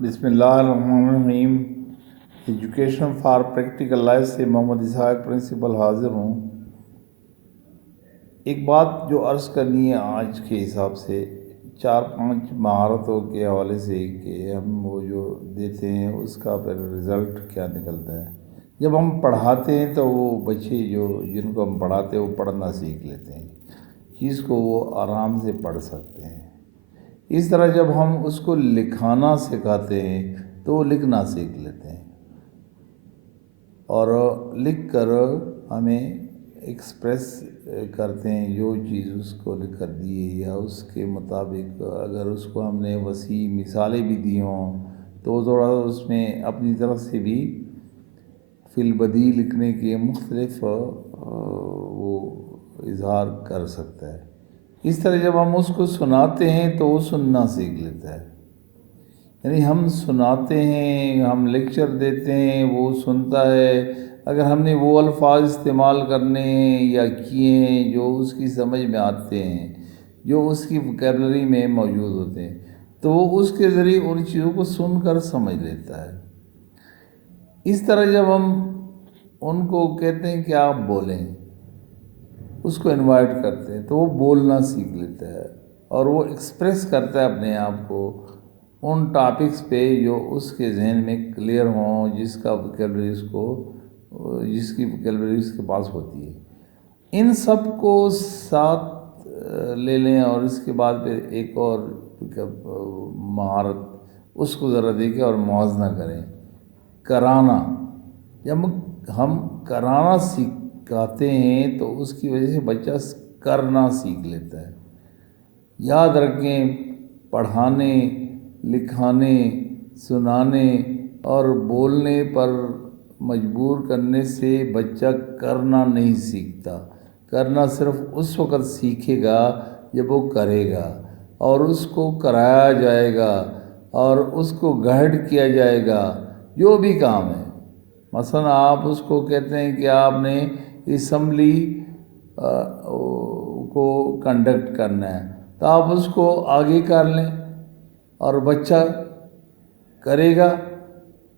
بسم اللہ الرحمن الرحیم۔ ایجوکیشن فار پریکٹیکل لائف سے محمد اسحاق پرنسپل حاضر ہوں۔ ایک بات جو عرض کرنی ہے آج کے حساب سے 4-5 مہارتوں کے حوالے سے کہ ہم وہ جو دیتے ہیں اس کا پھر رزلٹ کیا نکلتا ہے۔ جب ہم پڑھاتے ہیں تو وہ بچے جن کو ہم پڑھاتے ہیں وہ پڑھنا سیکھ لیتے ہیں، چیز کو وہ آرام سے پڑھ سکتے ہیں۔ اس طرح جب ہم اس کو لکھانا سکھاتے ہیں تو وہ لکھنا سیکھ لیتے ہیں، اور لکھ کر ہمیں ایکسپریس کرتے ہیں جو چیز اس کو لکھ کر دی ہے، یا اس کے مطابق اگر اس کو ہم نے وسیع مثالیں بھی دی ہوں تو تھوڑا اس میں اپنی طرف سے بھی فی البدیہہ لکھنے کے مختلف وہ اظہار کر سکتا ہے۔ اس طرح جب ہم اس کو سناتے ہیں تو وہ سننا سیکھ لیتا ہے، یعنی ہم سناتے ہیں، ہم لیکچر دیتے ہیں، وہ سنتا ہے۔ اگر ہم نے وہ الفاظ استعمال کرنے ہیں یا کیے ہیں جو اس کی سمجھ میں آتے ہیں، جو اس کی وکیبلری میں موجود ہوتے ہیں، تو وہ اس کے ذریعے ان چیزوں کو سن کر سمجھ لیتا ہے۔ اس طرح جب ہم ان کو کہتے ہیں کہ آپ بولیں، اس کو انوائٹ کرتے ہیں تو وہ بولنا سیکھ لیتا ہے، اور وہ ایکسپریس کرتا ہے اپنے آپ کو ان ٹاپکس پہ جو اس کے ذہن میں کلیئر ہوں، جس کی وکیبلری اس کے پاس ہوتی ہے۔ ان سب کو ساتھ لے لیں، اور اس کے بعد پھر ایک اور مہارت اس کو ذرا دیکھیں اور موازنہ کریں، کرانا۔ جب ہم کرانا سکھاتے ہیں تو اس کی وجہ سے بچہ کرنا سیکھ لیتا ہے۔ یاد رکھیں، پڑھانے، لکھانے، سنانے اور بولنے پر مجبور کرنے سے بچہ کرنا نہیں سیکھتا۔ کرنا صرف اس وقت سیکھے گا جب وہ کرے گا، اور اس کو کرایا جائے گا، اور اس کو گائیڈ کیا جائے گا جو بھی کام ہے۔ مثلا آپ اس کو کہتے ہیں کہ آپ نے اسمبلی کو کنڈکٹ کرنا ہے، تو آپ اس کو آگے کر لیں اور بچہ کرے گا،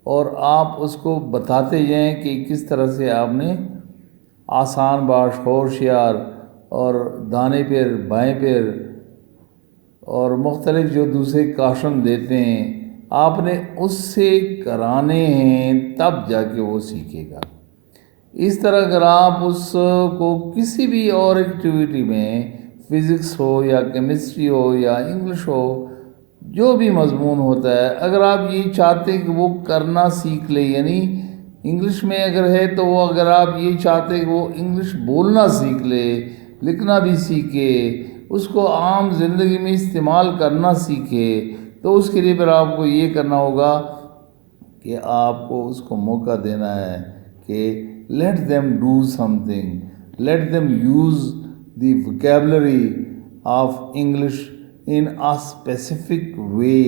اور آپ اس کو بتاتے جائیں کہ کس طرح سے آپ نے آسان باش، ہوشیار اور دانے پیر بائیں پیر اور مختلف جو دوسرے کاشن دیتے ہیں، آپ نے اس سے کرانے ہیں، تب جا کے وہ سیکھے گا۔ اس طرح اگر آپ اس کو کسی بھی اور ایکٹیویٹی میں، فزکس ہو یا کیمسٹری ہو یا انگلش ہو، جو بھی مضمون ہوتا ہے، اگر آپ یہ چاہتے کہ وہ کرنا سیکھ لے، یعنی انگلش میں اگر ہے تو وہ اگر آپ یہ چاہتے کہ وہ انگلش بولنا سیکھ لے، لکھنا بھی سیکھے، اس کو عام زندگی میں استعمال کرنا سیکھے، تو اس کے لیے پھر آپ کو یہ کرنا ہوگا کہ آپ کو اس کو موقع دینا ہے کہ let them do something, let them use the vocabulary of English in a specific way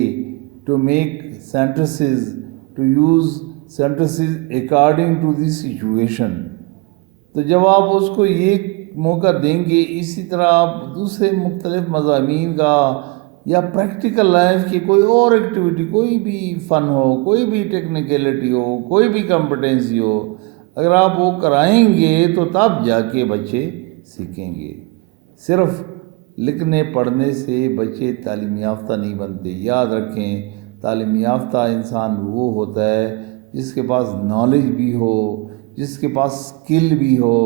to make sentences, to use sentences according to the situation۔ تو جب آپ اس کو یہ موقع دیں گے، اسی طرح آپ دوسرے مختلف مضامین کا یا پریکٹیکل لائف کی کوئی اور ایکٹیویٹی، کوئی بھی فن ہو، کوئی بھی ٹیکنیکلٹی ہو، کوئی بھی کمپٹنسی ہو، اگر آپ وہ کرائیں گے تو تب جا کے بچے سیکھیں گے۔ صرف لکھنے پڑھنے سے بچے تعلیم یافتہ نہیں بنتے۔ یاد رکھیں، تعلیم یافتہ انسان وہ ہوتا ہے جس کے پاس نالج بھی ہو، جس کے پاس اسکل بھی ہو،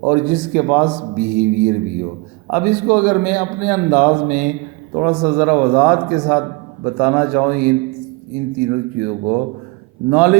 اور جس کے پاس بیہیویئر بھی ہو۔ اب اس کو اگر میں اپنے انداز میں تھوڑا سا ذرا وضاحت کے ساتھ بتانا چاہوں ان تینوں چیزوں کو، نالج